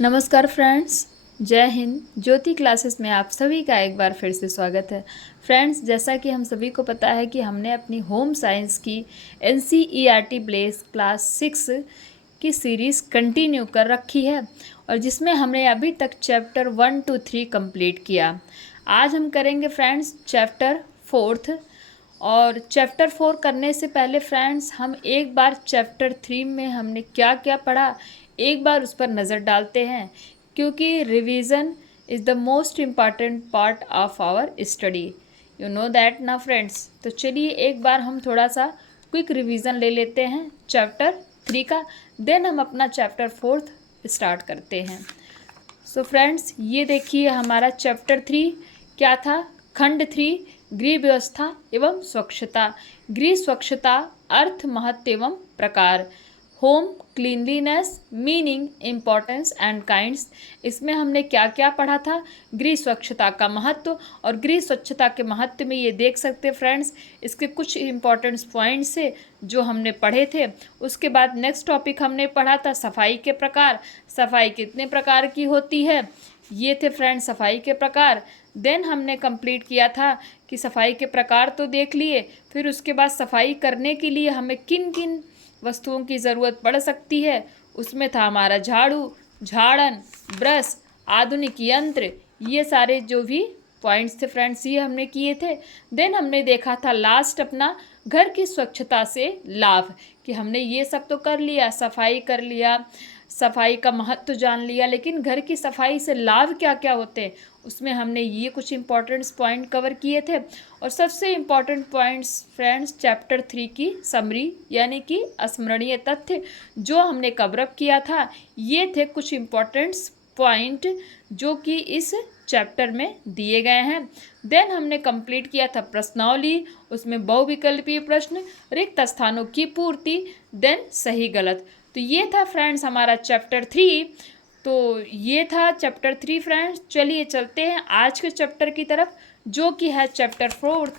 नमस्कार फ्रेंड्स, जय हिंद। ज्योति क्लासेस में आप सभी का एक बार फिर से स्वागत है। फ्रेंड्स, जैसा कि हम सभी को पता है कि हमने अपनी होम साइंस की NCERT बेस क्लास 6 की सीरीज़ कंटिन्यू कर रखी है और जिसमें हमने अभी तक चैप्टर 1 to 3 कंप्लीट किया। आज हम करेंगे फ्रेंड्स चैप्टर 4। और चैप्टर 4 करने से पहले फ्रेंड्स हम एक बार चैप्टर 3 में हमने क्या क्या पढ़ा एक बार उस पर नज़र डालते हैं, क्योंकि revision is the most important part of our study. You know that ना फ्रेंड्स। तो चलिए एक बार हम थोड़ा सा क्विक रिवीजन ले लेते हैं चैप्टर 3 का, देन हम अपना चैप्टर 4 स्टार्ट करते हैं। सो फ्रेंड्स, ये देखिए हमारा चैप्टर 3 क्या था। खंड 3 गृह व्यवस्था एवं स्वच्छता। गृह स्वच्छता अर्थ, महत्व एवं प्रकार। Home cleanliness meaning, importance and kinds. इसमें हमने क्या क्या पढ़ा था? गृह स्वच्छता का महत्व। और गृह स्वच्छता के महत्व में ये देख सकते फ्रेंड्स, इसके कुछ इम्पोर्टेंट्स पॉइंट्स से जो हमने पढ़े थे। उसके बाद नेक्स्ट टॉपिक हमने पढ़ा था सफाई के प्रकार। सफाई कितने प्रकार की होती है, ये थे फ्रेंड्स सफाई के प्रकार। देन हमने कंप्लीट किया था कि सफाई के प्रकार तो देख लिए, फिर उसके बाद सफाई करने के लिए हमें किन किन वस्तुओं की ज़रूरत पड़ सकती है। उसमें था हमारा झाड़ू, झाड़न, ब्रश, आधुनिक यंत्र, ये सारे जो भी पॉइंट्स थे फ्रेंड्स ये हमने किए थे। देन हमने देखा था लास्ट अपना घर की स्वच्छता से लाभ, कि हमने ये सब तो कर लिया, सफाई कर लिया, सफाई का महत्व जान लिया, लेकिन घर की सफाई से लाभ क्या क्या होते हैं उसमें हमने ये कुछ इंपॉर्टेंट्स पॉइंट कवर किए थे। और सबसे इम्पॉर्टेंट पॉइंट्स फ्रेंड्स चैप्टर 3 की समरी यानी कि स्मरणीय तथ्य जो हमने कवर अप किया था, ये थे कुछ इम्पॉर्टेंट्स पॉइंट जो कि इस चैप्टर में दिए गए हैं। देन हमने कंप्लीट किया था प्रश्नावली, उसमें बहुविकल्पीय प्रश्न, रिक्त स्थानों की पूर्ति, देन सही गलत। तो ये था फ्रेंड्स हमारा चैप्टर 3। तो ये था चैप्टर 3 फ्रेंड्स। चलिए चलते हैं आज के चैप्टर की तरफ जो कि है चैप्टर 4।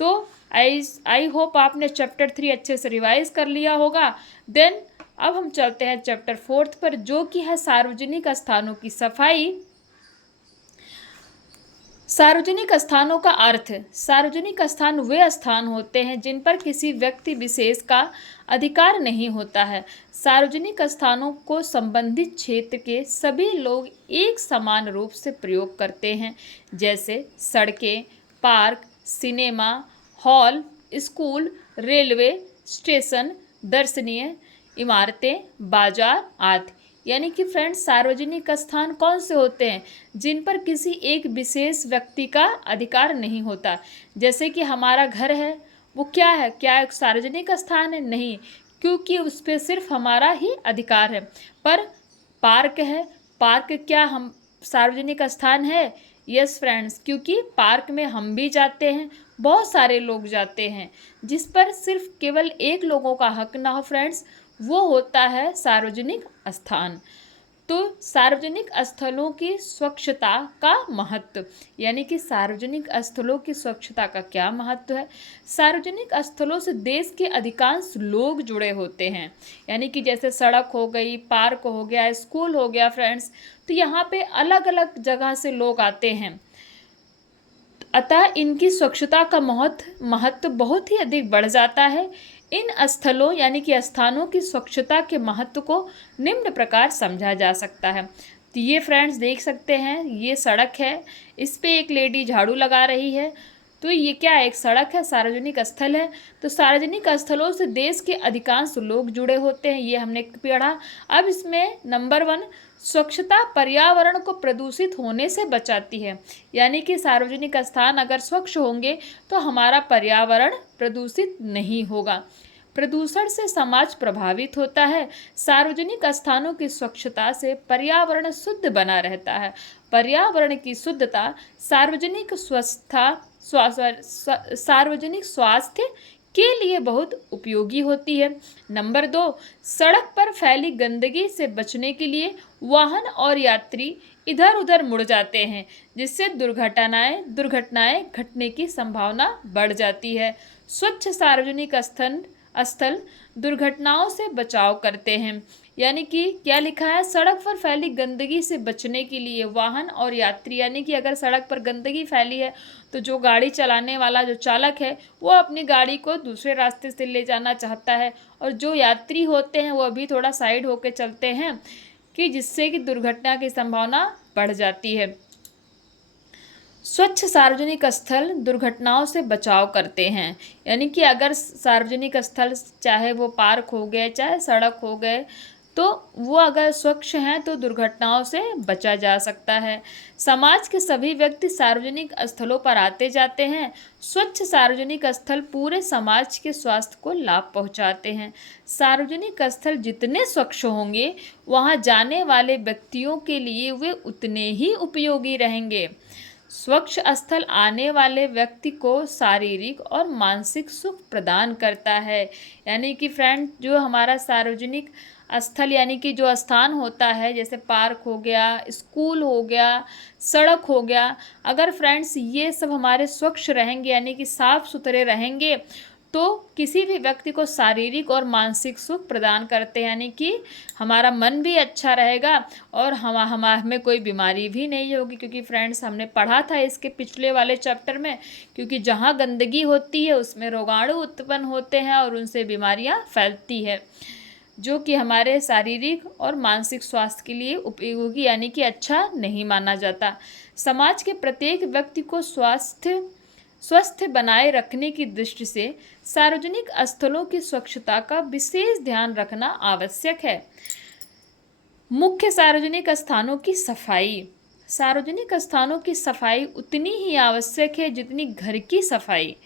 तो आई होप आपने चैप्टर 3 अच्छे से रिवाइज कर लिया होगा। देन अब हम चलते हैं चैप्टर 4 पर जो कि है सार्वजनिक स्थानों की सफाई। सार्वजनिक स्थानों का अर्थ। सार्वजनिक स्थान वे स्थान होते हैं जिन पर किसी व्यक्ति विशेष का अधिकार नहीं होता है। सार्वजनिक स्थानों को संबंधित क्षेत्र के सभी लोग एक समान रूप से प्रयोग करते हैं, जैसे सड़कें, park, cinema hall, school, railway station, दर्शनीय इमारतें, बाजार आदि। यानी कि फ्रेंड्स सार्वजनिक स्थान कौन से होते हैं जिन पर किसी एक विशेष व्यक्ति का अधिकार नहीं होता। जैसे कि हमारा घर है, वो क्या है, क्या एक सार्वजनिक स्थान है? नहीं, क्योंकि उस पर सिर्फ हमारा ही अधिकार है। पर पार्क है, पार्क क्या हम सार्वजनिक स्थान है? यस फ्रेंड्स, क्योंकि पार्क में हम भी जाते हैं, बहुत सारे लोग जाते हैं। जिस पर सिर्फ केवल एक लोगों का हक ना हो फ्रेंड्स, वो होता है सार्वजनिक स्थान। तो सार्वजनिक स्थलों की स्वच्छता का महत्व, यानी कि सार्वजनिक स्थलों की स्वच्छता का क्या महत्व है। सार्वजनिक स्थलों से देश के अधिकांश लोग जुड़े होते हैं, यानी कि जैसे सड़क हो गई, पार्क हो गया, स्कूल हो गया फ्रेंड्स, तो यहाँ पे अलग अलग जगह से लोग आते हैं। अतः इनकी स्वच्छता का महत्व बहुत ही अधिक बढ़ जाता है। इन स्थलों यानी कि स्थानों की स्वच्छता के महत्व को निम्न प्रकार समझा जा सकता है। तो ये फ्रेंड्स देख सकते हैं, ये सड़क है, इस पे एक लेडी झाड़ू लगा रही है। तो ये क्या है, एक सड़क है, सार्वजनिक स्थल है। तो सार्वजनिक स्थलों से देश के अधिकांश लोग जुड़े होते हैं, ये हमने पढ़ा। अब इसमें नंबर 1, स्वच्छता पर्यावरण को प्रदूषित होने से बचाती है। यानी कि सार्वजनिक स्थान अगर स्वच्छ होंगे तो हमारा पर्यावरण प्रदूषित नहीं होगा। प्रदूषण से समाज प्रभावित होता है। सार्वजनिक स्थानों की स्वच्छता से पर्यावरण शुद्ध बना रहता है। पर्यावरण की शुद्धता सार्वजनिक सार्वजनिक स्वास्थ्य के लिए बहुत उपयोगी होती है। नंबर 2, सड़क पर फैली गंदगी से बचने के लिए वाहन और यात्री इधर उधर मुड़ जाते हैं, जिससे दुर्घटनाएं घटने की संभावना बढ़ जाती है। स्वच्छ सार्वजनिक स्थल दुर्घटनाओं से बचाव करते हैं। यानी कि क्या लिखा है, सड़क पर फैली गंदगी से बचने के लिए वाहन और यात्री, यानी कि अगर सड़क पर गंदगी फैली है तो जो गाड़ी चलाने वाला जो चालक है वो अपनी गाड़ी को दूसरे रास्ते से ले जाना चाहता है, और जो यात्री होते हैं वो भी थोड़ा साइड होकर चलते हैं कि जिससे कि दुर्घटना की संभावना बढ़ जाती है। स्वच्छ सार्वजनिक स्थल दुर्घटनाओं से बचाव करते हैं, यानी कि अगर सार्वजनिक स्थल चाहे वो पार्क हो गए चाहे सड़क हो गए तो वो अगर स्वच्छ हैं तो दुर्घटनाओं से बचा जा सकता है। समाज के सभी व्यक्ति सार्वजनिक स्थलों पर आते जाते हैं। स्वच्छ सार्वजनिक स्थल पूरे समाज के स्वास्थ्य को लाभ पहुंचाते हैं। सार्वजनिक स्थल जितने स्वच्छ होंगे वहां जाने वाले व्यक्तियों के लिए वे उतने ही उपयोगी रहेंगे। स्वच्छ स्थल आने वाले व्यक्ति को शारीरिक और मानसिक सुख प्रदान करता है, यानी कि फ्रेंड जो हमारा सार्वजनिक स्थल यानी कि जो स्थान होता है जैसे पार्क हो गया, स्कूल हो गया, सड़क हो गया, अगर फ्रेंड्स ये सब हमारे स्वच्छ रहेंगे यानी कि साफ सुथरे रहेंगे तो किसी भी व्यक्ति को शारीरिक और मानसिक सुख प्रदान करते हैं, यानी कि हमारा मन भी अच्छा रहेगा और हमें कोई बीमारी भी नहीं होगी। क्योंकि फ्रेंड्स हमने पढ़ा था इसके पिछले वाले चैप्टर में, क्योंकि जहाँ गंदगी होती है उसमें रोगाणु उत्पन्न होते हैं और उनसे बीमारियाँ फैलती है, जो कि हमारे शारीरिक और मानसिक स्वास्थ्य के लिए उपयोगी यानी कि अच्छा नहीं माना जाता। समाज के प्रत्येक व्यक्ति को स्वस्थ बनाए रखने की दृष्टि से सार्वजनिक स्थलों की स्वच्छता का विशेष ध्यान रखना आवश्यक है। मुख्य सार्वजनिक स्थानों की सफाई। सार्वजनिक स्थानों की सफाई उतनी ही आवश्यक है जितनी घर की सफाई।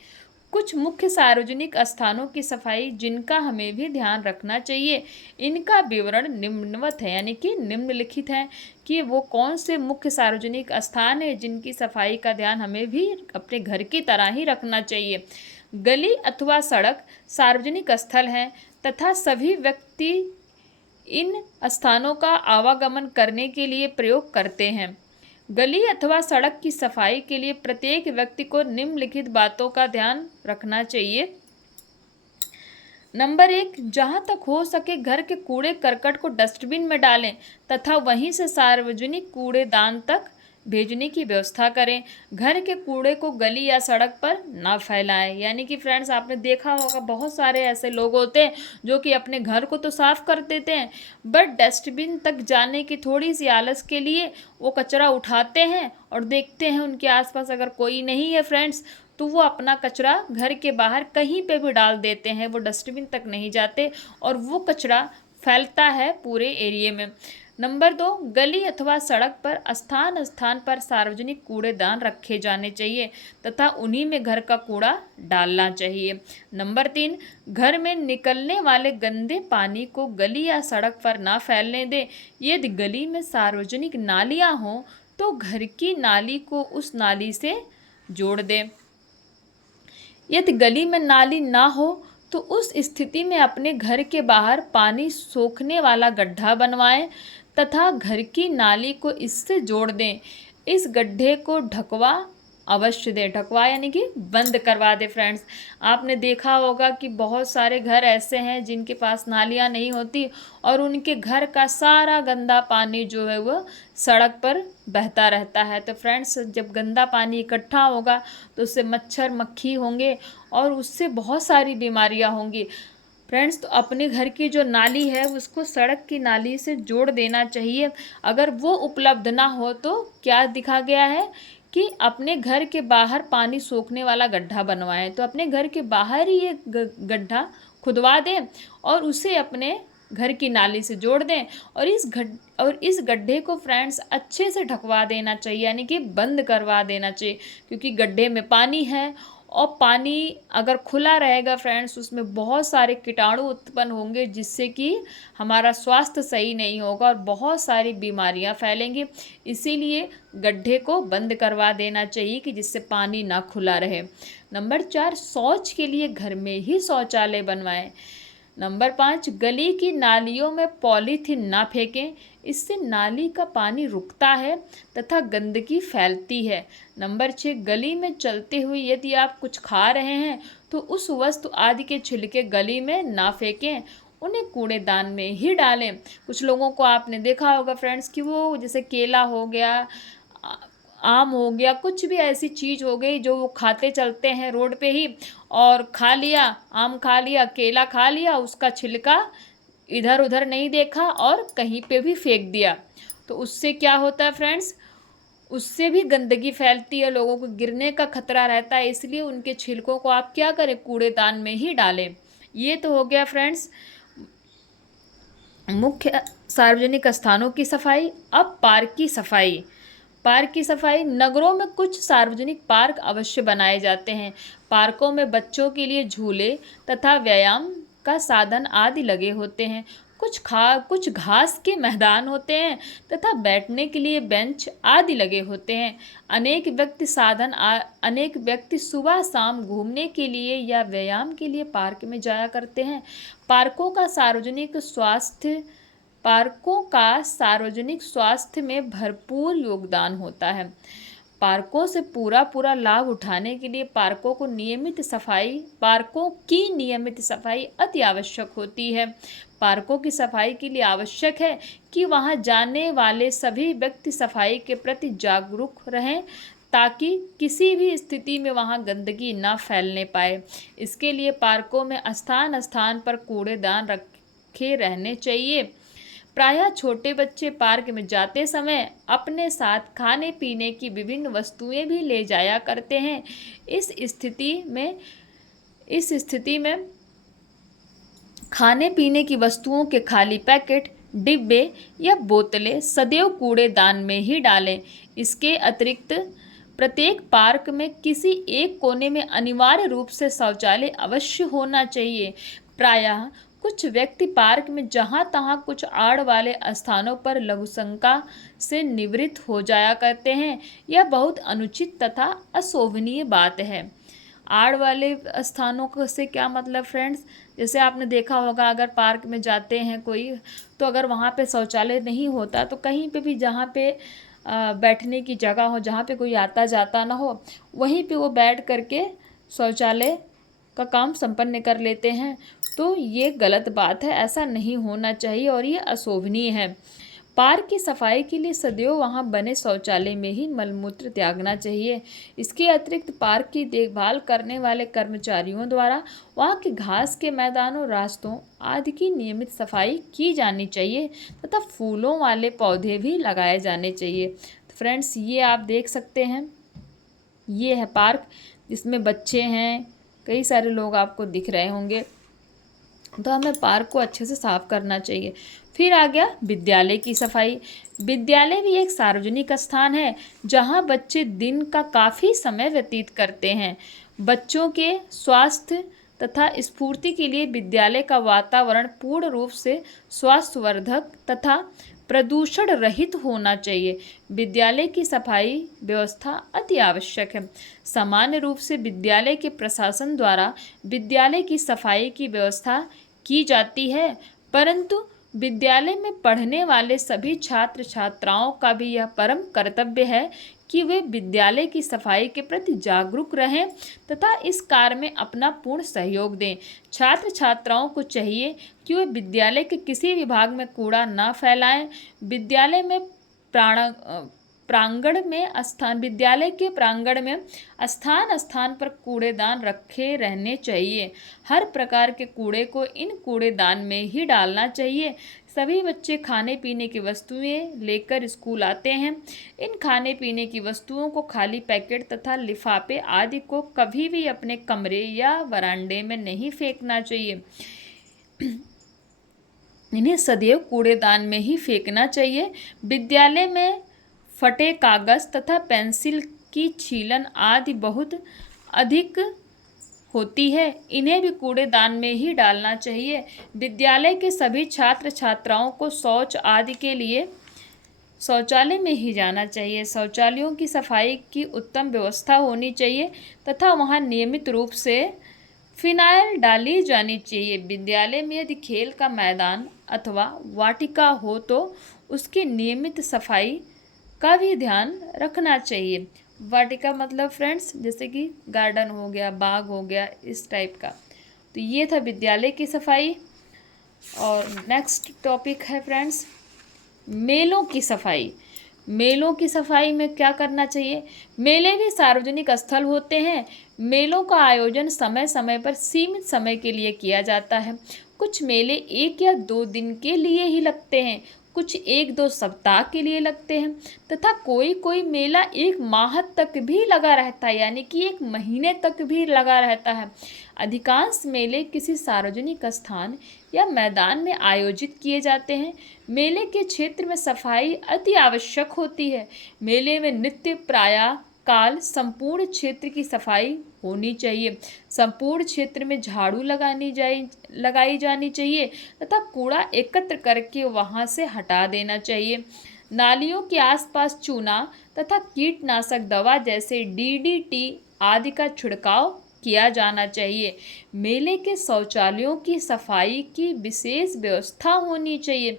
कुछ मुख्य सार्वजनिक स्थानों की सफाई जिनका हमें भी ध्यान रखना चाहिए, इनका विवरण निम्नवत है, यानी कि निम्नलिखित है कि वो कौन से मुख्य सार्वजनिक स्थान है जिनकी सफाई का ध्यान हमें भी अपने घर की तरह ही रखना चाहिए। गली अथवा सड़क सार्वजनिक स्थल है तथा सभी व्यक्ति इन स्थानों का आवागमन करने के लिए प्रयोग करते हैं। गली अथवा सड़क की सफाई के लिए प्रत्येक व्यक्ति को निम्नलिखित बातों का ध्यान रखना चाहिए। नंबर 1, जहाँ तक हो सके घर के कूड़े करकट को डस्टबिन में डालें तथा वहीं से सार्वजनिक कूड़ेदान तक भेजने की व्यवस्था करें। घर के कूड़े को गली या सड़क पर ना फैलाएं, यानी कि फ्रेंड्स आपने देखा होगा बहुत सारे ऐसे लोग होते हैं जो कि अपने घर को तो साफ कर देते हैं बट डस्टबिन तक जाने की थोड़ी सी आलस के लिए वो कचरा उठाते हैं और देखते हैं उनके आसपास अगर कोई नहीं है फ्रेंड्स तो वो अपना कचरा घर के बाहर कहीं पे भी डाल देते हैं, वो डस्टबिन तक नहीं जाते और वो कचरा फैलता है पूरे एरिया में। नंबर 2, गली अथवा सड़क पर स्थान स्थान पर सार्वजनिक कूड़ेदान रखे जाने चाहिए तथा उन्हीं में घर का कूड़ा डालना चाहिए। नंबर 3, घर में निकलने वाले गंदे पानी को गली या सड़क पर ना फैलने दें। यदि गली में सार्वजनिक नालियाँ हों तो घर की नाली को उस नाली से जोड़ दें। यदि गली में नाली ना हो तो उस स्थिति में अपने घर के बाहर पानी सोखने वाला गड्ढा बनवाएं तथा घर की नाली को इससे जोड़ दें। इस गड्ढे को ढकवा अवश्य दें, ढकवा यानी कि बंद करवा दें। फ्रेंड्स आपने देखा होगा कि बहुत सारे घर ऐसे हैं जिनके पास नालियाँ नहीं होती और उनके घर का सारा गंदा पानी जो है वो सड़क पर बहता रहता है। तो फ्रेंड्स जब गंदा पानी इकट्ठा होगा तो उससे मच्छर मक्खी होंगे और उससे बहुत सारी बीमारियां होंगी। फ्रेंड्स तो अपने घर की जो नाली है उसको सड़क की नाली से जोड़ देना चाहिए। अगर वो उपलब्ध ना हो तो क्या दिखा गया है कि अपने घर के बाहर पानी सोखने वाला गड्ढा बनवाएं, तो अपने घर के बाहर ही एक गड्ढा खुदवा दें और उसे अपने घर की नाली से जोड़ दें और इस गड्ढे को फ्रेंड्स अच्छे से ढकवा देना चाहिए, यानी कि बंद करवा देना चाहिए, क्योंकि गड्ढे में पानी है और पानी अगर खुला रहेगा फ्रेंड्स उसमें बहुत सारे कीटाणु उत्पन्न होंगे जिससे कि हमारा स्वास्थ्य सही नहीं होगा और बहुत सारी बीमारियां फैलेंगी। इसीलिए गड्ढे को बंद करवा देना चाहिए कि जिससे पानी ना खुला रहे। नंबर 4, शौच के लिए घर में ही शौचालय बनवाएं। नंबर 5, गली की नालियों में पॉलीथीन ना फेंकें, इससे नाली का पानी रुकता है तथा गंदगी फैलती है। नंबर 6, गली में चलते हुए यदि आप कुछ खा रहे हैं तो उस वस्तु आदि के छिलके गली में ना फेंकें, उन्हें कूड़ेदान में ही डालें। कुछ लोगों को आपने देखा होगा फ्रेंड्स कि वो जैसे केला हो गया, आ- आम हो गया, कुछ भी ऐसी चीज़ हो गई जो वो खाते चलते हैं रोड पे ही, और खा लिया, आम खा लिया, केला खा लिया, उसका छिलका इधर उधर नहीं देखा और कहीं पे भी फेंक दिया। तो उससे क्या होता है फ्रेंड्स, उससे भी गंदगी फैलती है, लोगों को गिरने का खतरा रहता है। इसलिए उनके छिलकों को आप क्या करें, कूड़ेदान में ही डालें। ये तो हो गया फ्रेंड्स मुख्य सार्वजनिक स्थानों की सफाई। अब पार्क की सफाई। पार्क की सफाई, नगरों में कुछ सार्वजनिक पार्क अवश्य बनाए जाते हैं। पार्कों में बच्चों के लिए झूले तथा व्यायाम का साधन आदि लगे होते हैं। कुछ घास के मैदान होते हैं तथा बैठने के लिए बेंच आदि लगे होते हैं। अनेक व्यक्ति सुबह शाम घूमने के लिए या व्यायाम के लिए पार्क में जाया करते हैं। पार्कों का सार्वजनिक स्वास्थ्य में भरपूर योगदान होता है। पार्कों से पूरा लाभ उठाने के लिए पार्कों की नियमित सफाई अति आवश्यक होती है। पार्कों की सफाई के लिए आवश्यक है कि वहां जाने वाले सभी व्यक्ति सफाई के प्रति जागरूक रहें, ताकि किसी भी स्थिति में वहां गंदगी न फैलने पाए। इसके लिए पार्कों में स्थान स्थान पर कूड़ेदान रखे रहने चाहिए। प्रायः छोटे बच्चे पार्क में जाते समय अपने साथ खाने पीने की विभिन्न वस्तुएं भी ले जाया करते हैं। इस स्थिति में खाने पीने की वस्तुओं के खाली पैकेट, डिब्बे या बोतलें सदैव कूड़ेदान में ही डालें। इसके अतिरिक्त प्रत्येक पार्क में किसी एक कोने में अनिवार्य रूप से शौचालय अवश्य होना चाहिए। प्रायः कुछ व्यक्ति पार्क में जहाँ तहाँ कुछ आड़ वाले स्थानों पर लघुशंका से निवृत्त हो जाया करते हैं। यह बहुत अनुचित तथा अशोभनीय बात है। आड़ वाले स्थानों से क्या मतलब फ्रेंड्स, जैसे आपने देखा होगा अगर पार्क में जाते हैं कोई, तो अगर वहाँ पे शौचालय नहीं होता तो कहीं पे भी जहाँ पे बैठने की जगह हो, जहाँ पे कोई आता जाता ना हो, वहीं पे वो बैठ करके शौचालय का काम संपन्न कर लेते हैं। तो ये गलत बात है, ऐसा नहीं होना चाहिए और ये अशोभनीय है। पार्क की सफाई के लिए सदैव वहां बने शौचालय में ही मलमूत्र त्यागना चाहिए। इसके अतिरिक्त पार्क की देखभाल करने वाले कर्मचारियों द्वारा वहां के घास के मैदानों, रास्तों आदि की नियमित सफाई की जानी चाहिए तथा फूलों वाले पौधे भी लगाए जाने चाहिए। तो फ्रेंड्स, ये आप देख सकते हैं, ये है पार्क जिसमें बच्चे हैं, कई सारे लोग आपको दिख रहे होंगे। तो हमें पार्क को अच्छे से साफ करना चाहिए। फिर आ गया विद्यालय की सफाई। विद्यालय भी एक सार्वजनिक स्थान है जहां बच्चे दिन का काफ़ी समय व्यतीत करते हैं। बच्चों के स्वास्थ्य तथा स्फूर्ति के लिए विद्यालय का वातावरण पूर्ण रूप से स्वास्थ्यवर्धक तथा प्रदूषण रहित होना चाहिए। विद्यालय की सफाई व्यवस्था अति आवश्यक है। सामान्य रूप से विद्यालय के प्रशासन द्वारा विद्यालय की सफाई की व्यवस्था की जाती है, परंतु विद्यालय में पढ़ने वाले सभी छात्र छात्राओं का भी यह परम कर्तव्य है कि वे विद्यालय की सफाई के प्रति जागरूक रहें तथा इस कार्य में अपना पूर्ण सहयोग दें। छात्र छात्राओं को चाहिए कि वे विद्यालय के किसी भी भाग में कूड़ा न फैलाएं। विद्यालय के प्रांगण में स्थान स्थान पर कूड़ेदान रखे रहने चाहिए। हर प्रकार के कूड़े को इन कूड़ेदान में ही डालना चाहिए। सभी बच्चे खाने पीने की वस्तुएं लेकर स्कूल आते हैं। इन खाने पीने की वस्तुओं को खाली पैकेट तथा लिफाफे आदि को कभी भी अपने कमरे या वरांडे में नहीं फेंकना चाहिए। इन्हें सदैव कूड़ेदान में ही फेंकना चाहिए। विद्यालय में फटे कागज तथा पेंसिल की छीलन आदि बहुत अधिक होती है, इन्हें भी कूड़ेदान में ही डालना चाहिए। विद्यालय के सभी छात्र छात्राओं को शौच आदि के लिए शौचालय में ही जाना चाहिए। शौचालयों की सफाई की उत्तम व्यवस्था होनी चाहिए तथा वहां नियमित रूप से फिनाइल डाली जानी चाहिए। विद्यालय में यदि खेल का मैदान अथवा वाटिका हो तो उसकी नियमित सफाई का भी ध्यान रखना चाहिए। वाटिका मतलब फ्रेंड्स जैसे कि गार्डन हो गया, बाग हो गया, इस टाइप का। तो ये था विद्यालय की सफाई। और नेक्स्ट टॉपिक है फ्रेंड्स मेलों की सफाई। मेलों की सफाई में क्या करना चाहिए? मेले भी सार्वजनिक स्थल होते हैं। मेलों का आयोजन समय समय पर सीमित समय के लिए किया जाता है। कुछ मेले 1 या 2 दिन के लिए ही लगते हैं, कुछ 1-2 सप्ताह के लिए लगते हैं तथा कोई कोई मेला 1 माह तक भी लगा रहता है, यानी कि 1 महीने तक भी लगा रहता है। अधिकांश मेले किसी सार्वजनिक स्थान या मैदान में आयोजित किए जाते हैं। मेले के क्षेत्र में सफाई अति आवश्यक होती है। मेले में नित्य प्रायः काल संपूर्ण क्षेत्र की सफाई होनी चाहिए। संपूर्ण क्षेत्र में झाड़ू लगाई जानी चाहिए तथा कूड़ा एकत्र करके वहां से हटा देना चाहिए। नालियों के आसपास चूना तथा कीटनाशक दवा जैसे डीडीटी आदि का छिड़काव किया जाना चाहिए। मेले के शौचालयों की सफाई की विशेष व्यवस्था होनी चाहिए।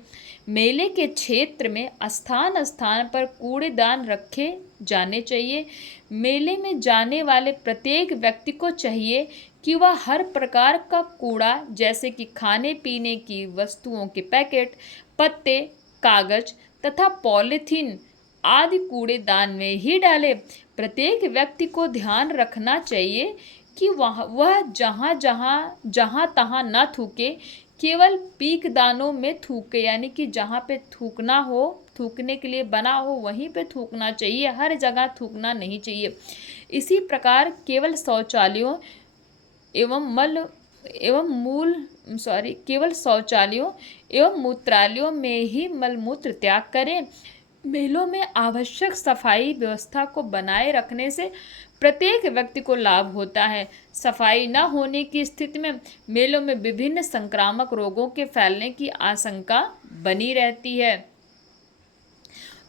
मेले के क्षेत्र में स्थान स्थान पर कूड़ेदान रखे जाने चाहिए। मेले में जाने वाले प्रत्येक व्यक्ति को चाहिए कि वह हर प्रकार का कूड़ा जैसे कि खाने पीने की वस्तुओं के पैकेट, पत्ते, कागज तथा पॉलीथीन आदि कूड़ेदान में ही डाले। प्रत्येक व्यक्ति को ध्यान रखना चाहिए कि वह जहाँ तहाँ न थूके, केवल पीकदानों में थूके, यानी कि जहाँ पे थूकना हो, थूकने के लिए बना हो वहीं पे थूकना चाहिए, हर जगह थूकना नहीं चाहिए। इसी प्रकार केवल शौचालयों केवल शौचालयों एवं मूत्रालयों में ही मलमूत्र त्याग करें। मेलों में आवश्यक सफाई व्यवस्था को बनाए रखने से प्रत्येक व्यक्ति को लाभ होता है। सफाई न होने की स्थिति में मेलों में विभिन्न संक्रामक रोगों के फैलने की आशंका बनी रहती है।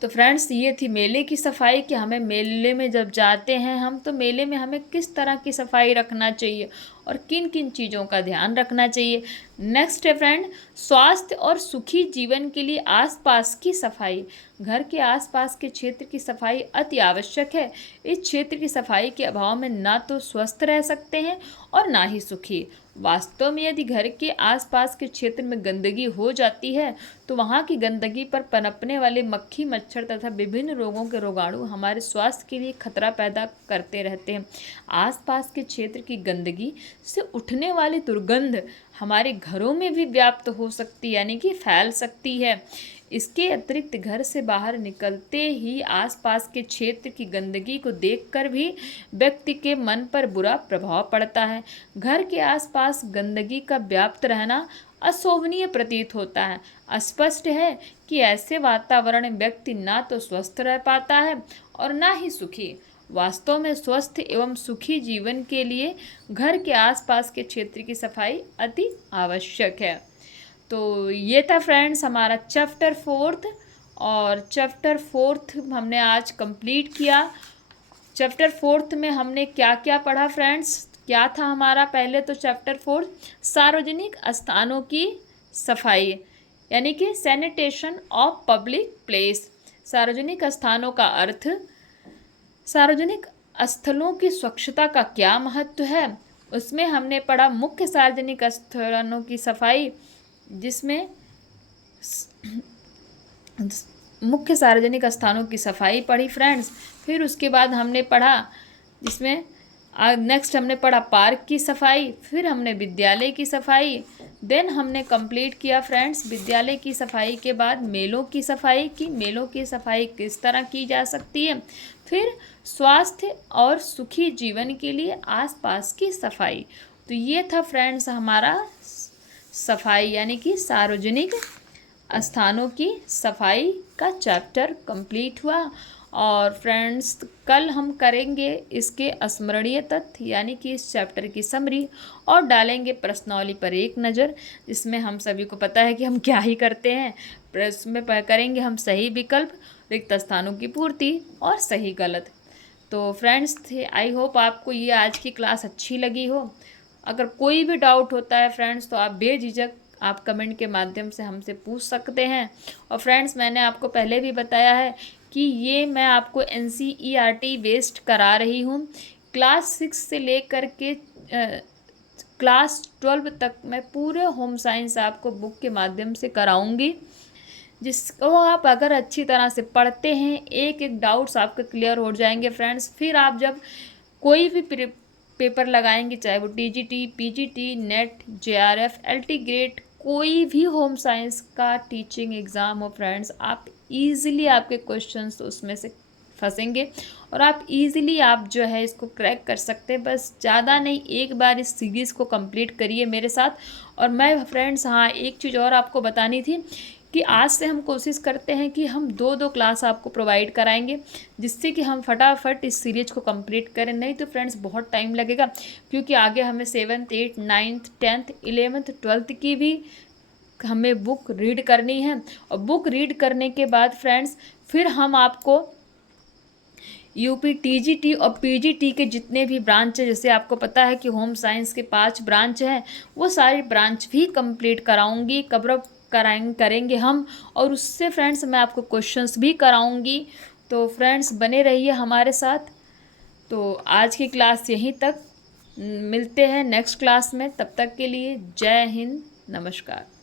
तो फ्रेंड्स ये थी मेले की सफाई कि हमें मेले में जब जाते हैं हम, तो मेले में हमें किस तरह की सफाई रखना चाहिए और किन किन चीज़ों का ध्यान रखना चाहिए। नेक्स्ट है फ्रेंड स्वास्थ्य और सुखी जीवन के लिए आसपास की सफाई। घर के आसपास के क्षेत्र की सफाई अति आवश्यक है। इस क्षेत्र की सफाई के अभाव में ना तो स्वस्थ रह सकते हैं और ना ही सुखी। वास्तव में यदि घर के आसपास के क्षेत्र में गंदगी हो जाती है तो वहाँ की गंदगी पर पनपने वाले मक्खी, मच्छर तथा विभिन्न रोगों के रोगाणु हमारे स्वास्थ्य के लिए खतरा पैदा करते रहते हैं। आसपास के क्षेत्र की गंदगी से उठने वाली दुर्गंध हमारे घरों में भी व्याप्त हो सकती है, यानी कि फैल सकती है। इसके अतिरिक्त घर से बाहर निकलते ही आसपास के क्षेत्र की गंदगी को देखकर भी व्यक्ति के मन पर बुरा प्रभाव पड़ता है। घर के आसपास गंदगी का व्याप्त रहना अशोभनीय प्रतीत होता है। स्पष्ट है कि ऐसे वातावरण में व्यक्ति ना तो स्वस्थ रह पाता है और ना ही सुखी। वास्तव में स्वस्थ एवं सुखी जीवन के लिए घर के आसपास के क्षेत्र की सफाई अति आवश्यक है। तो ये था फ्रेंड्स हमारा चैप्टर 4 और चैप्टर 4 हमने आज कंप्लीट किया। चैप्टर 4 में हमने क्या क्या पढ़ा फ्रेंड्स? क्या था हमारा? पहले तो चैप्टर 4 सार्वजनिक स्थानों की सफाई, यानी कि सैनिटेशन ऑफ पब्लिक प्लेस। सार्वजनिक स्थानों का अर्थ, सार्वजनिक स्थलों की स्वच्छता का क्या महत्व है, उसमें हमने पढ़ा मुख्य सार्वजनिक स्थलों की सफाई, जिसमें मुख्य सार्वजनिक स्थानों की सफाई पढ़ी फ्रेंड्स। फिर उसके बाद हमने पढ़ा जिसमें नेक्स्ट हमने पढ़ा पार्क की सफाई, फिर हमने विद्यालय की सफाई, देन हमने कंप्लीट किया फ्रेंड्स विद्यालय की सफाई के बाद मेलों की सफाई की, मेलों की सफाई किस तरह की जा सकती है, फिर स्वास्थ्य और सुखी जीवन के लिए आसपास की सफाई। तो ये था फ्रेंड्स हमारा सफाई यानी कि सार्वजनिक स्थानों की सफाई का चैप्टर कंप्लीट हुआ। और फ्रेंड्स कल हम करेंगे इसके स्मरणीय तथ्य यानी कि इस चैप्टर की समरी और डालेंगे प्रश्नावली पर एक नज़र, जिसमें हम सभी को पता है कि हम क्या ही करते हैं। इसमें करेंगे हम सही विकल्प, रिक्त स्थानों की पूर्ति और सही गलत। तो फ्रेंड्स आई होप आपको ये आज की क्लास अच्छी लगी हो। अगर कोई भी डाउट होता है फ्रेंड्स तो आप बेझिझक आप कमेंट के माध्यम से हमसे पूछ सकते हैं। और फ्रेंड्स मैंने आपको पहले भी बताया है कि ये मैं आपको NCERT बेस्ड करा रही हूँ। क्लास 6 से लेकर के क्लास 12 तक मैं पूरे होम साइंस आपको बुक के माध्यम से कराऊंगी, जिसको आप अगर अच्छी तरह से पढ़ते हैं, एक एक डाउट्स आपके क्लियर हो जाएंगे फ्रेंड्स। फिर आप जब कोई भी पेपर लगाएंगे, चाहे वो TGT, PGT, net, JRF, LT grade, कोई भी होम साइंस का टीचिंग एग्ज़ाम हो फ्रेंड्स, आप इजीली आपके क्वेश्चंस उसमें से फंसेंगे और आप इजीली आप जो है इसको क्रैक कर सकते हैं। बस ज़्यादा नहीं, एक बार इस सीरीज़ को कंप्लीट करिए मेरे साथ। और मैं फ्रेंड्स, हाँ, एक चीज़ और आपको बतानी थी कि आज से हम कोशिश करते हैं कि हम 2-2 क्लास आपको प्रोवाइड कराएंगे, जिससे कि हम फटाफट इस सीरीज़ को कंप्लीट करें। नहीं तो फ्रेंड्स बहुत टाइम लगेगा, क्योंकि आगे हमें 7th 8th 9th 10th 11th 12th की भी हमें बुक रीड करनी है। और बुक रीड करने के बाद फ्रेंड्स फिर हम आपको यूपी टीजीटी और पीजीटी के जितने भी ब्रांच है, जैसे आपको पता है कि होम साइंस के 5 ब्रांच हैं, वो सारी ब्रांच भी कंप्लीट कराऊंगी, करेंगे हम। और उससे फ्रेंड्स मैं आपको क्वेश्चंस भी कराऊंगी। तो फ्रेंड्स बने रहिए हमारे साथ। तो आज की क्लास यहीं तक, मिलते हैं नेक्स्ट क्लास में। तब तक के लिए जय हिंद, नमस्कार।